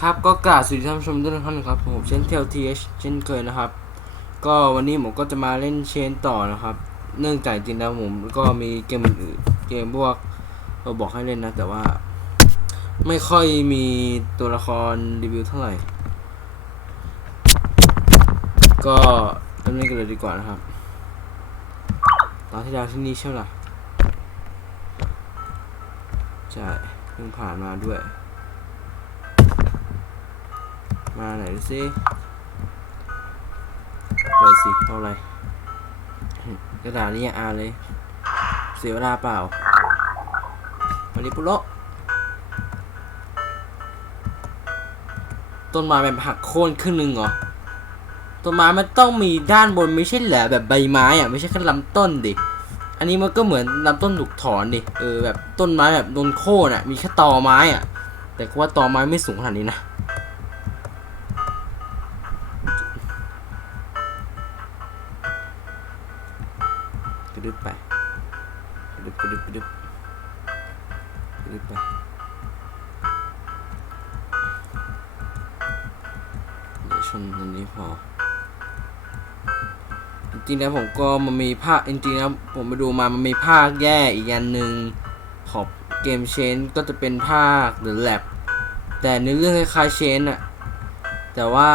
ครับก็กราบสวัสดีท่านผู้ชมทุกท่านะครับผมเช่นเทลทีเอชเช่นเคยนะครับ ก็วันนี้ผมก็จะมาเล่นเชนต่อนะครับ เนื่องจากจริงๆแล้วผมก็มีเกมอื่นเกมพวกเราบอกให้เล่นนะ แต่ว่า ไม่ค่อยมีตัวละครรีวิวเท่าไหร่ ก็เริ่มเล่นกันเลยดีกว่านะครับ ตอนที่แล้วที่นี่ใช่ไหมล่ะใช่เพิ่งผ่านมาด้วย มาไหนสิเปิดสิเอาอะไร กระดาษนี้อ่าอ่านเลย เสียเวลาเปล่ามาริปุโรต้นไม้แบบหักโค่นครึ่งหนึ่งเหรอ ต้นไม้มันต้องมีด้านบนไม่ใช่แหละแบบใบไม้อะไม่ใช่แค่ลำต้นดิ อันนี้มันก็เหมือนลำต้นถูกถอนดิ เออแบบต้นไม้แบบโดนโค่นอะมีแค่ตอไม้อะแต่ก็ว่าตอไม้ไม่สูงขนาดนี้นะ ริงๆแล้วผมก็มันมีภาคจริงๆแล้วผมไปดูมามันมีภาคแย่อีกอันหนึ่งของเกมเชนก็จะเป็นภาค The Lab แต่ในอเรื่องคล้ายๆเชนอะแต่ว่า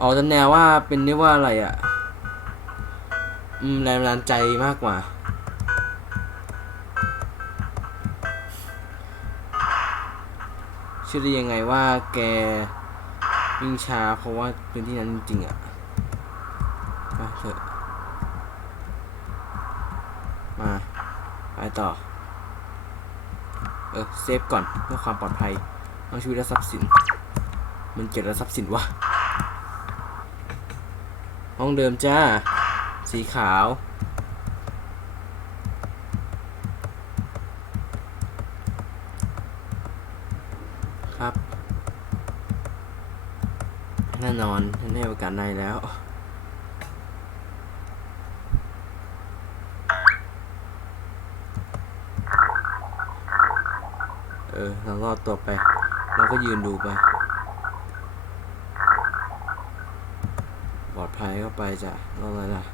ออกจะแนวว่าเป็นเรียกว่าอะไรอะอืมแรงบันดาลใจมากกว่า ชื่อได้ยังไงว่าแกวิ่งช้าเพราะว่าพื้นที่นั้นจริงๆอะ เถอะมาไปต่อ เออเซฟก่อนเพื่อความปลอดภัยต้องชีวิตและทรัพย์สิน มันเก็บและทรัพย์สินวะห้องเดิมจ้า สีขาว ครับ แน่นอนฉันให้โอกาสนายแล้ว เรารอดตัวไป เราก็ยืนดูไป ปลอดภัยเข้าไปจ้ะรออะไรล่ะ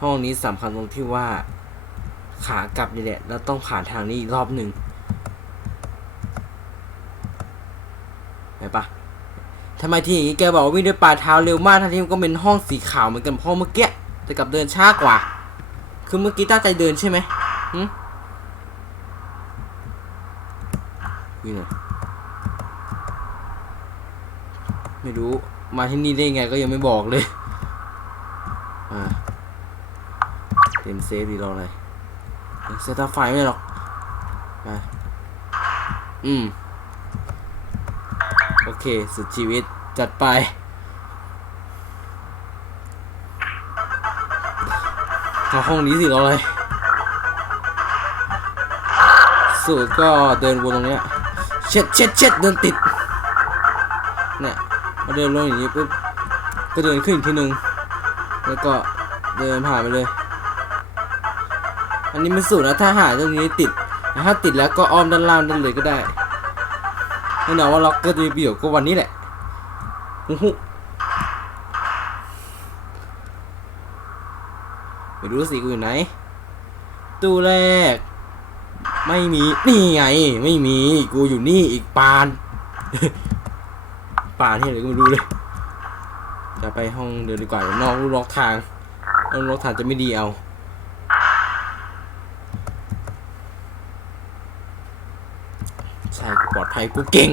ห้องนี้สำคัญตรงที่ว่า ขากลับนี่แหละแล้วต้องผ่านทางนี้อีกรอบหนึ่งไปปะทำไมทีอย่างนี้แกบอกว่าวิ่งด้วยปลายเท้าเร็วมากทั้งที่มันก็เป็นห้องสีขาวเหมือนกันห้องเมื่อกี้แต่กลับเดินช้ากว่า คือเมื่อกี้ตั้งใจเดินใช่ไหมหืม วิ่ไหนไม่รู้ มาที่นี่ได้ไงก็ยังไม่บอกเลย อ่าเต็มเซฟดีรออะไรเซตาไฟไม่หรอกไปอืม โอเค สุดชีวิตจัดไปเข้าห้องนี้สิรออะไรสุดก็เดินวนตรงเนี้ย เช็ดเช็ดเช็ดเดินติด เนี่ยพอเดินลงอย่างนี้ปุ๊บก็เดินขึ้นอีกทีหนึ่งแล้วก็เดินผ่านไปเลย อันนี้มันสูตรนะถ้าหาตรงนี้ติด ถ้าติดแล้วก็อ้อมด้านล่างได้เลยก็ได้แน่นอนว่าล็อกเกอร์จะมีประโยชน์ก็วันนี้แหละฮู้ฮู้ไม่รู้สิกูอยู่ไหน ตู้แรก ไม่มี นี่ไง ไม่มี กูอยู่นี่อีกปาน ปานที่ไหนก็ไม่รู้เลย จะไปห้องเดินดีกว่าเนอกรู้ล็อกทางนอกรู้ล็อกทางจะไม่ดีเอาใช่กูปลอดภัยกูเก่ง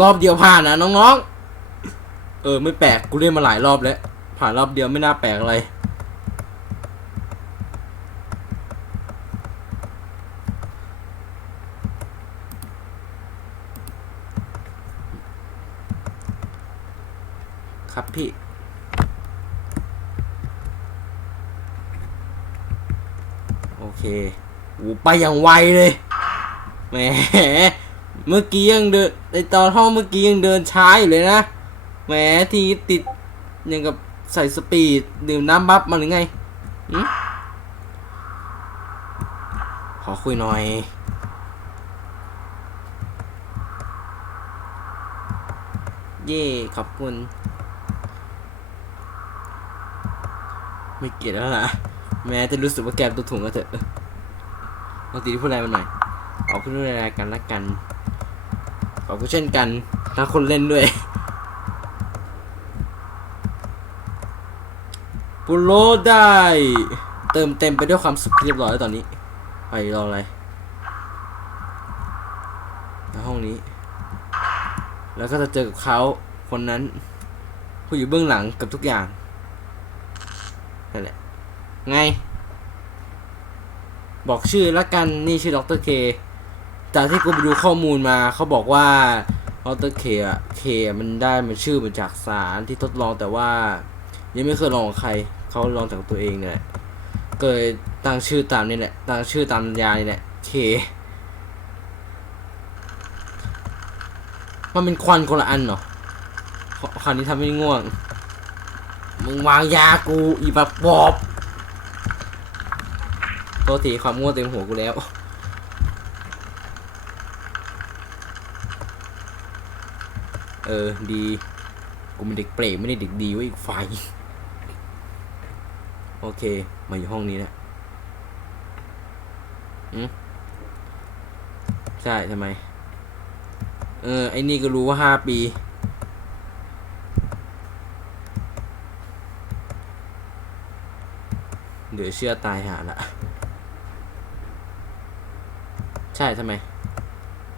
รอบเดียวผ่านนะน้องๆ เออไม่แปลกกูเล่นมาหลายรอบแล้ว ผ่านรอบเดียวไม่น่าแปลกอะไร ครับพี่ โอเคโอ้ ไปอย่างไวเลยแหมเมื่อกี้ยังเดินในตอนห้องเมื่อกี้ยังเดินช้าอยู่เลยนะแหมทีติดยังกับใส่สปีดดื่มน้ำบัฟมาหรือไงหึขอคุยหน่อยเย่ขอบคุณ ไม่เกลียดแล้วล่ะ แม้จะรู้สึกว่าแกมตัวถุงก็เถอะ เอาตีที่พูดอะไรมาหน่อยขอบคุณด้วยรายกันละกันขอบคุณเช่นกันทั้งคนเล่นด้วยปุโรได้ เติมเต็มไปด้วยความสุขเรียบร้อยแล้วตอนนี้ ไปรออะไรแล้วห้องนี้ แล้วก็จะเจอกับเขาคนนั้น ผู้อยู่เบื้องหลังกับทุกอย่างนั่นแหละไง บอกชื่อละกันนี่ชื่อดรเคจากที่กูไปดูข้อมูลมาเขาบอกว่าดรเคอะเคมันได้มันชื่อมาจากสารที่ทดลองแต่ว่า ยังไม่เคยลองกับใครเขาลองจากตัวเองเนี่ยแหละก็เลยตั้งชื่อตามนี่แหละตั้งชื่อตามยานี่แหละเคมันเป็นควันคนละอันเหรอควันนี้ทำให้ง่วง มึงวางยากูอีแบบปอบ โทษทีความง่วงเต็มหัวกูแล้ว เออ ดี กูเป็นเด็กเปรตไม่ได้เด็กดีไว้อีกไฟ โอเค มาอยู่ห้องนี้แหละอืมใช่ทำไม เออ ไอ้นี่ก็รู้ว่าห้าปีเดี๋ยวเชื่อตายหาละ ใช่ทำไม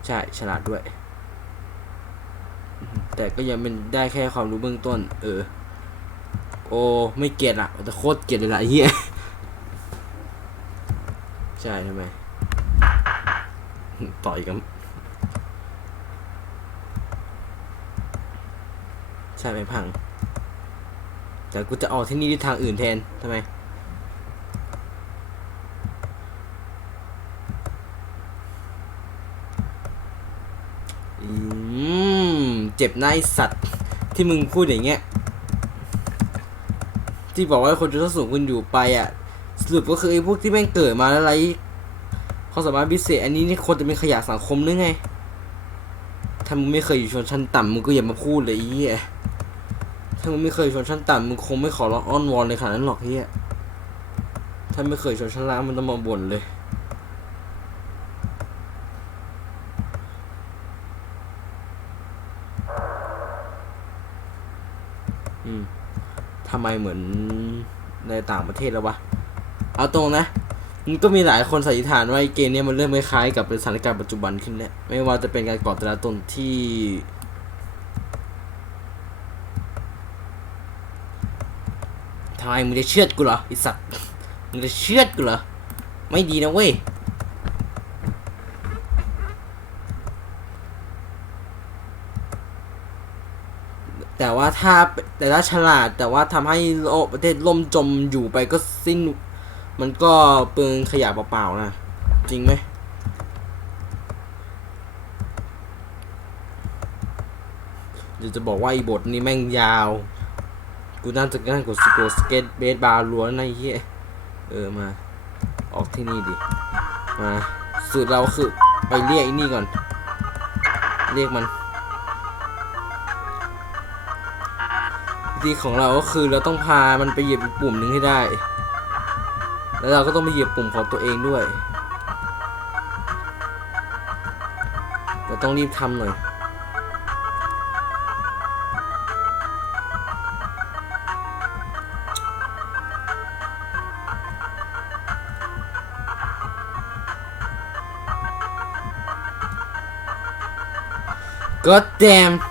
ใช่ฉลาดด้วย แต่ก็ยังเป็นได้แค่ความรู้เบื้องต้น เออ โอ้ไม่เกลียดอะแต่โคตรเกลียดเลยละเหี้ยใช่ทำไม ต่อยกันใช่ไหมพัง แต่กูจะออกที่นี่ด้วยทางอื่นแทนทำไม อืม เจ็บหน้าไอสัตว์ ที่มึงพูดอย่างเงี้ย ที่บอกว่าคนจะต้องสูงคุณอยู่ไปอะ สรุปก็คือไอ้พวกที่แม่งเกิดมาแล้วไรความสามารถพิเศษ อันนี้นี่คนจะเป็นขยะสังคมหรือไง ถ้ามึงไม่เคยอยู่ชนชั้นต่ำมึงก็อย่ามาพูดเลยอ้เหี้ยถ้ามึงไม่เคยชนชั้นต่ำมึงคงไม่ขอร้องอ้อนวอนเลยขนาดนั้นหรอกเฮียถ้าไม่เคยชนชั้นล่างมันต้องมาบ่นเลย อืมทำไมเหมือนในต่างประเทศแล้ววะ เอาตรงนะ มันก็มีหลายคนสันนิษฐานว่าเกมเนี้ยมันเริ่มคล้ายๆกับเป็นสถานการณ์ปัจจุบันขึ้นแล้วไม่ว่าจะเป็นการก่อตลาตนที่ ทำไมมึงจะเชื่อดกูเหรอไอสัตว์ มึงจะเชื่อดกูเหรอ ไม่ดีนะเว้ย แต่ว่า ถ้าแต่ถ้าฉลาดแต่ว่าทำให้โลกประเทศล่มจมอยู่ไปก็สิ้น มันก็เปลืองขยะเปล่าๆนะ จริงไหมเดี๋ยวจะบอกว่าอ้บทนี้แม่งยาว กูน่าจะนั่งกดสโกสเก็ตเบสบาร์ล้วนนเหี้ยเออมา ออกที่นี่ดิ มา สูตรเราคือไปเรียกไอ้นี่ก่อน เรียกมัน วิธีของเราก็คือเราต้องพามันไปเหยียบอีกปุ่มหนึ่งให้ได้ แล้วเราก็ต้องไปเหยียบปุ่มของตัวเองด้วยเราต้องรีบทำหน่อย God damn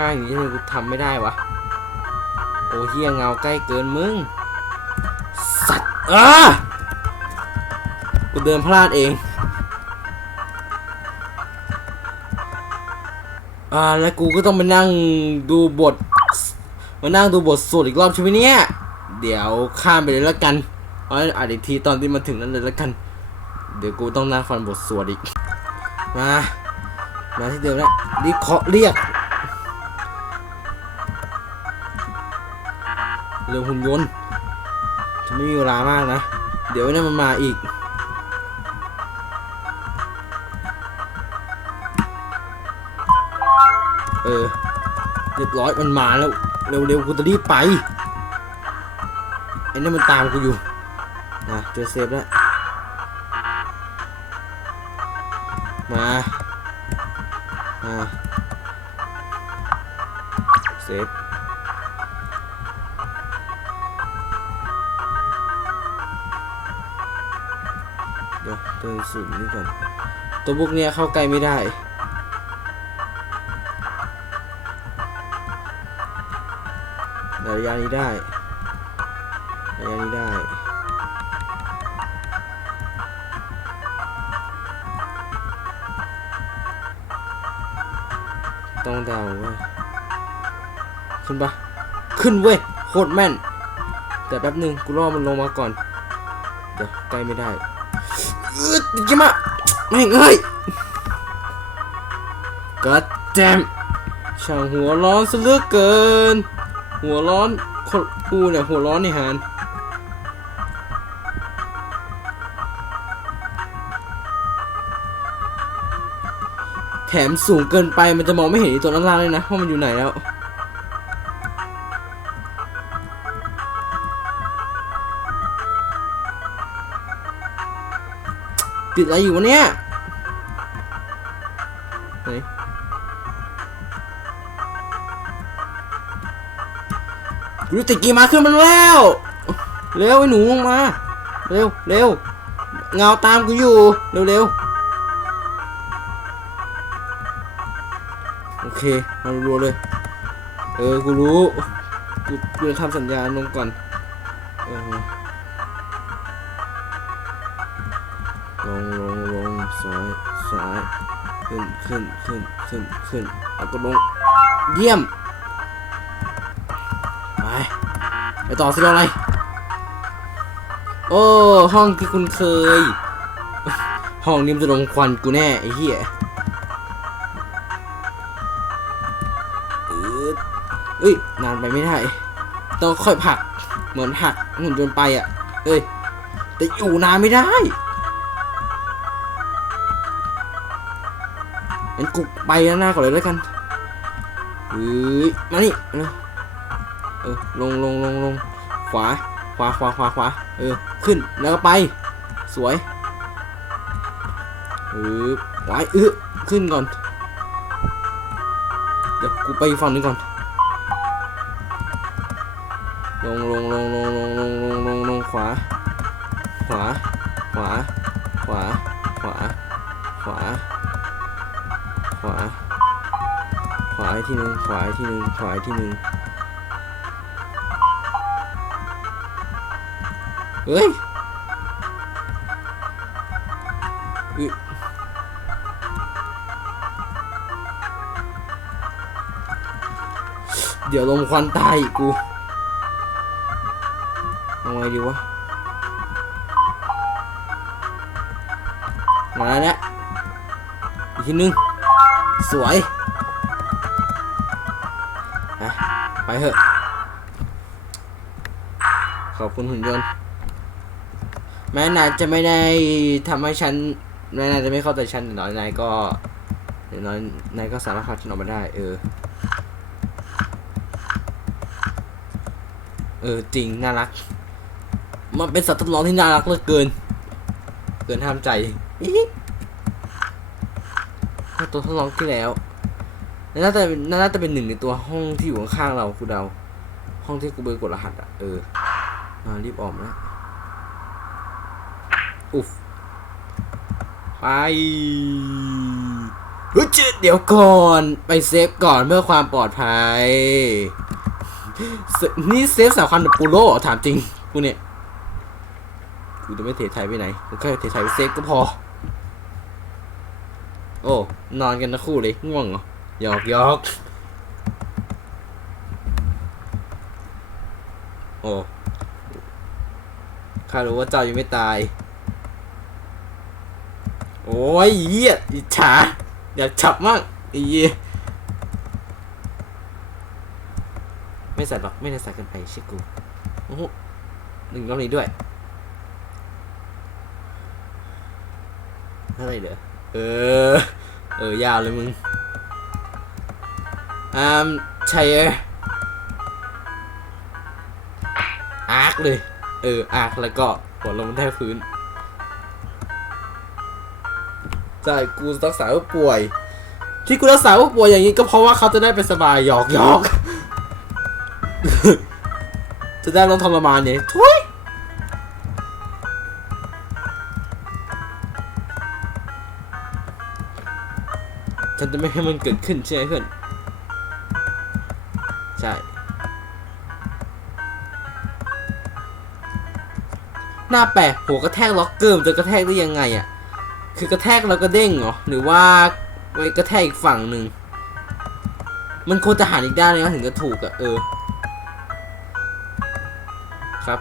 ง่ายอย่างนี้กูทำไม่ได้วะ โอ้เฮียเงาใกล้เกินมึง สัตว์อ้ากูเดินพลาดเองอ่าแล้วกูก็ต้องมานั่งดูบท มานั่งดูบทสวดอีกรอบใช่ไหมเนี่ย เดี๋ยวข้ามไปเลยล้วกันเอาอ่านอีกทีตอนที่มาถึงนั้นเลยล้วกัน เดี๋ยวกูต้องนั่งฟังบทสวดอีก มา มาที่เดิมแล้วรีบเคาะเรียก เรื่องหุ่นยนต์ฉันไม่มีเวลามากนะ เดี๋ยวไอ้นี่มันมาอีก เออเรียบร้อยมันมาแล้ว เร็วๆกูจะรีบไปไอ้นี่มันตามกูอยู่นะเจอเซฟแล้ว ดี๋ยวเดินสูงนี่ก่อน ตัวพวกเนี้ยเข้าใกล้ไม่ได้ ระยะนี้ได้ ระยะนี้ได้ต้องเดาเว่าขึ้นปะขึ้นเว้ยโคตรแม่น แต่แป๊บหนึ่งกูรอมันลงมาก่อน เดี๋ยวใกล้ไม่ได้ อึดจิมะไม่เอ้ยกัดแจมช่างหัวร้อนซะเหลือกเกิน หัวร้อนคนกูเนี่ยหัวร้อนนี่ฮานแถมสูงเกินไปมันจะมองไม่เห็นตัวด้นล่างเลยนะว่ามันอยู่ไหนแล้วิดอะไรอยู่วะเนี่ยไหนรู้ติดกี่มาขึ้นมันแล้ว เร็วไอ้หนูลงมา เร็วเร็วเงาตามกูอยู่ เร็วเร็วโอเคมารัวเลย เออ กูรู้ กูกูจะทำสัญญาณลงก่อน ขึ้นขึ้นแล้วก็ลง เยี่ยม ไป ไปต่อสิรออะไร โอ้ ห้องที่คุณเคย ห้องนี้มันจะลงควันกูแน่ ไอ้เหี้ยอืดเอ้ย นานไปไม่ได้ ต้องค่อยผัก เหมือนผักหุ่นยนต์ไปอะ เอ้ย แต่อยู่นานไม่ได้ งั้นกูไปหน้าก่อนเลยแล้วกันเฮ้ยมานี่เร็วเออลงลงลงลงขวา ขวาขวาขวาขวาเออ ขึ้นแล้วก็ไป สวยเออขวาเออขึ้นก่อน เดี๋ยวกูไปฝั่งนึงก่อน ลงลงลงลงลงลงลงลงลงขวา ขวา ขวา ขวา ขวา ขวา ขวา ขวาอีกทีหนึ่งขวาอีกทีหนึ่งขวาอีกทีหนึ่งเฮ้ยอุ๊ยเดี๋ยวลมควันตายอีกกูเอาไงดีวะมาแล้วเนี่ยอีกทีนึง สวยไปไปเถอะ ขอบคุณหุ่นยนต์ แม้นายจะไม่ได้ทำให้ฉัน แม้นายจะไม่เข้าใจฉันแต่น้อยนายก็เดี๋ยวน้อยนายก็สามารถพาฉันออกมาได้ เออ เออ จริง น่ารัก มันเป็นสัตว์ทดลองที่น่ารักเหลือเกิน เกินห้ามใจ ตัวทดลองที่แล้วน่าจะน่าจะเป็นหนึ่งในตัวห้องที่อยู่ข้างๆเราคูเดา ห้องที่กูไปกดรหัสอะเออมารีบออกมาแล้วอุฟไปเฮ้ยเจ๊เดี๋ยวก่อนไปเซฟก่อนเพื่อความปลอดภัย นี่เซฟสำคัญกับปูโร่ถามจริงกูเนี่ยกูจะไม่เทไทยไปไหนกูแค่เทไทยไปเซฟก็พอ โอ้ นอนกันนะคู่เลยง่วงเหรอหยอกหยอกโอ้ข้ารู้ว่าเจ้ายังไม่ตาย โอ้ยเหี้ยอิจฉาอยากฉับมากไอ้เหี้ยไม่ใส่หรอก ไม่ได้ใส่กันไปชิกูโอ้โหหนึ่งรอบนี้ด้วยอะไรเด้อเออ เออ ยาวเลยมึงอ่าใช่อาร์คเลย เออ อาร์คแล้วก็หัวลงบนแทกพื้นใช่กูรักษาผู้ป่วย ที่กูรักษาผู้ป่วยอย่างนี้ก็เพราะว่าเขาจะได้ไปสบายหยอกหยอกจะได้ลองทรมานเนี่ยทุย จะไม่ให้มันเกิดขึ้นใช่ไหมเพื่อน ใช่ หน้าแปลกหัวกระแทกล็อกเกอร์มันจะกระแทกได้ยังไงอะ่ะ คือกระแทกแล้วก็เด้งเหรอ หรือว่าไว้กระแทกอีกฝั่งหนึ่ง มันควรจะหันอีกด้านเลยถึงจะถูกอะ่ะเออ ครับ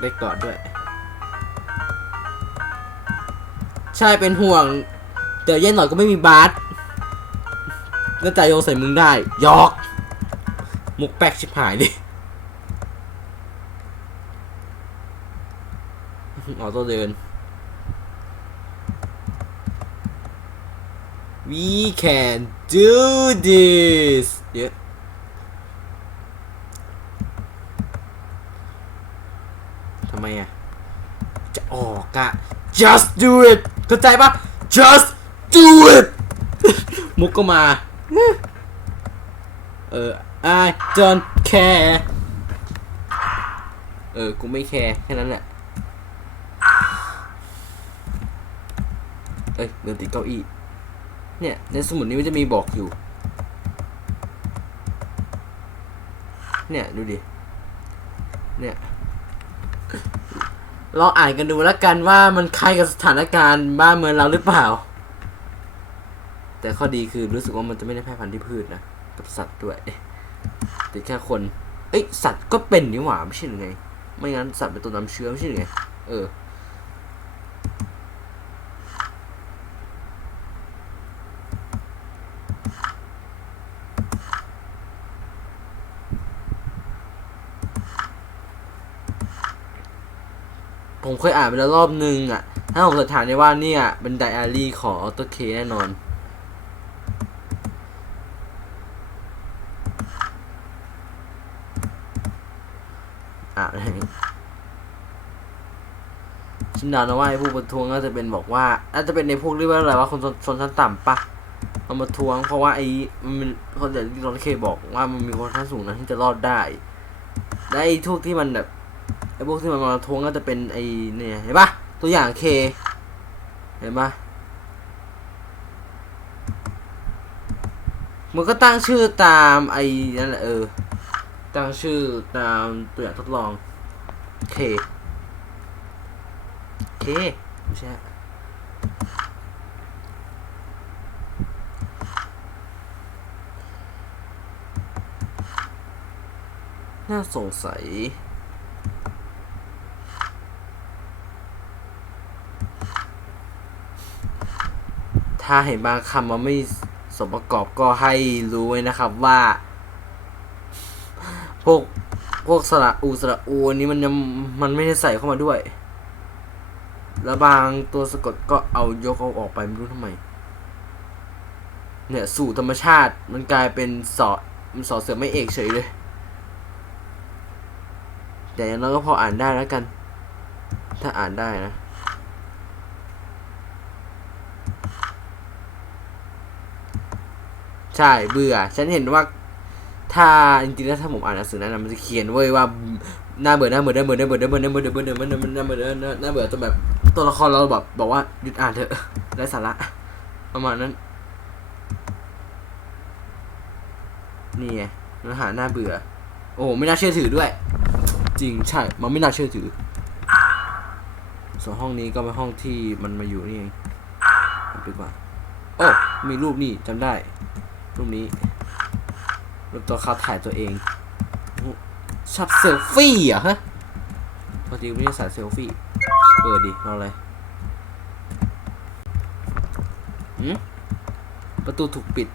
ได้กอดด้วย ใช่เป็นห่วง เดี๋ยวเย็นหน่อยก็ไม่มีบาสน่าจะโยนใส่มึงได้ยอกมุกแป๊กชิบหายดิออโต้เดิน we can do this เดี๋ยวทำไมอะ จะออกอะ just do it เข้าใจปะ just do it มุกก็มา เออ I don't care เออ กูไม่แคร์แค่นั้นแหละ เอ้ยเดินติดเก้าอี้ เนี่ย ในสมุดนี้มันจะมีบอกอยู่ เนี่ย ดูดิ เนี่ยลองอ่านกันดูแล้วกันว่ามันคล้ายกับสถานการณ์บ้านเมืองเราหรือเปล่า แต่ข้อดีคือรู้สึกว่ามันจะไม่ได้แพร่พันธุ์ที่พืชนะ กับสัตว์ด้วยแต่แค่คน เอ้ยสัตว์ก็เป็นนี่หว่าไม่ใช่หรือไง ไม่งั้นสัตว์เป็นตัวนำเชื้อไม่ใช่หรือไง เออ ผมเคยอ่านไปแล้วรอบนึงอะ ถ้าผมสันฐานได้ว่าเนี่ย เป็นไดอารี่ของออโตเคแน่นอน อ่านชินดานะว่าไอผู้ประท้วงก็จะเป็นบอกว่าน่าจะเป็นในพวกเรียกว่าอะไรว่าคนชนชั้นต่ำปะมาประท้วง เพราะว่าไอ้มันเป็นคนอย่างที่เราเคยบอกว่ามันมีคนชั้นสูงนะที่จะรอดได้และไอ้พวกที่มันแบบไอ้พวกที่มันมาท้วงก็จะเป็นไอ้เนี่ยเห็นปะตัวอย่างเคเห็นปะมันก็ตั้งชื่อตามไอ้นั่นแหละเออ ตั้งชื่อตามตัวอย่างทดลองเคเคไม่ใช่ น่าสงสัยถ้าเห็นบางคำมันไม่สมประกอบก็ให้รู้ไว้นะครับว่า พวกพวกสระอูสระอูอันนี้มันยังมันไม่ได้ใส่เข้ามาด้วย แล้วบางตัวสะกดก็เอายกเอาออกไปไม่รู้ทำไม เนี่ยสู่ธรรมชาติมันกลายเป็นสอมันสอเสือไม่เอกเฉยเลย แต่อย่างน้อยก็พออ่านได้แล้วกัน ถ้าอ่านได้นะใช่เบื่อ ฉันเห็นว่า ถ้าจริงๆแล้วถ้าผมอ่านหนังสือนั้นมันจะเขียนไว้ยว่าหน้าเบื่อหน้าเบื่อหน้าเบื่อหน้าเบื่อหน้าเบื่อหน้าเบื่อหน้าเบื่อหน้าเบื่อหน้าเบื่อหน้าเบื่อหน้าเบื่อหน้าเบื่อจนแบบตัวละครเราแบบบอกว่าหยุดอ่านเถอะไร้สาระประมาณนั้นนี่ไงเนื้อหาหน้าเบื่อ โอ้ไม่น่าเชื่อถือด้วย จริงใช่ มันไม่น่าเชื่อถือ ส่วนห้องนี้ก็เป็นห้องที่มันมาอยู่นี่เองดีกว่าโอ้มีรูปนี่จำได้ รูปนี้ รูปตัวเขาถ่ายตัวเองชอบเซลฟี่อะฮะปกติไม่ได้สายเซลฟี่ เปิดดิรออะไรหืมประตูถูกปิด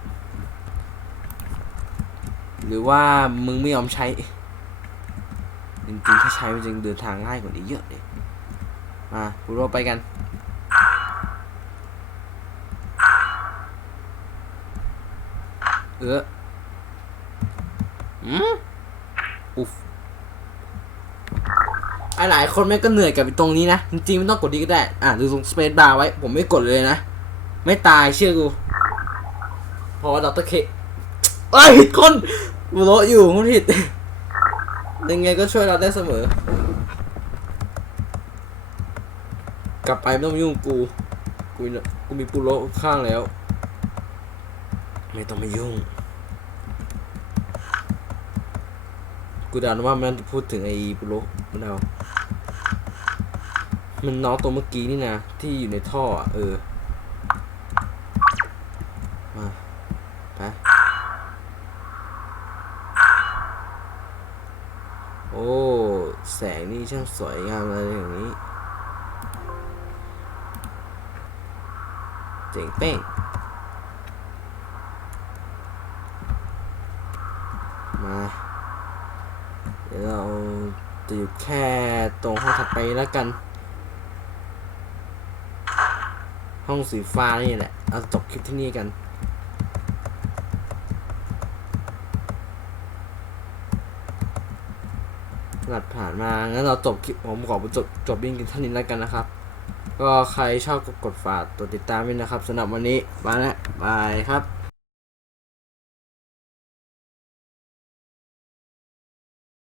หรือว่ามึงไม่ยอมใช้ จริงๆถ้าใช้มันจะเดินทางง่ายกว่านี้เยอะเลยมาพวกเราไปกันอออ อืมอุฟไอหลายคนแม่งก็เหนื่อยกับตรงนี้นะ จริงๆไม่ต้องกดดีก็ได้ อะดูตรงสเปซบาร์ไว้ ผมไม่กดเลยนะ ไม่ตายเชื่อกูเพราะว่าดรเคเอ้ยผิดคนบุโรอยู่มันผิดยังไงก็ช่วยเราได้เสมอ กลับไปไม่ต้องยุ่งกูกูมีกูมีปุโรข้างแล้ว ไม่ต้องมายุ่ง กูเดาว่ามันพูดถึงไอ้ปุโรกูเดามันน้องตัวเมื่อกี้นี่นะ ที่อยู่ในท่ออะเออ มาไปโอ้ แสงนี่ช่างสวยงามอะไรอย่างนี้ เจ๋งเป้งมา ดี๋ยวเราจะหยุดแค่ตรงห้องถัดไปแล้วกัน ห้องสีฟ้านี่แหละ เอาจบคลิปที่นี่กันหลัดผ่านมา งั้นเราจบคลิปผมขอจบจบบินกันเท่านี้แล้วกันนะครับ ก็ใครชอบก็กดฝากตัวติดตามด้วยนะครับสำหรับวันนี้มาแล้วบายครับ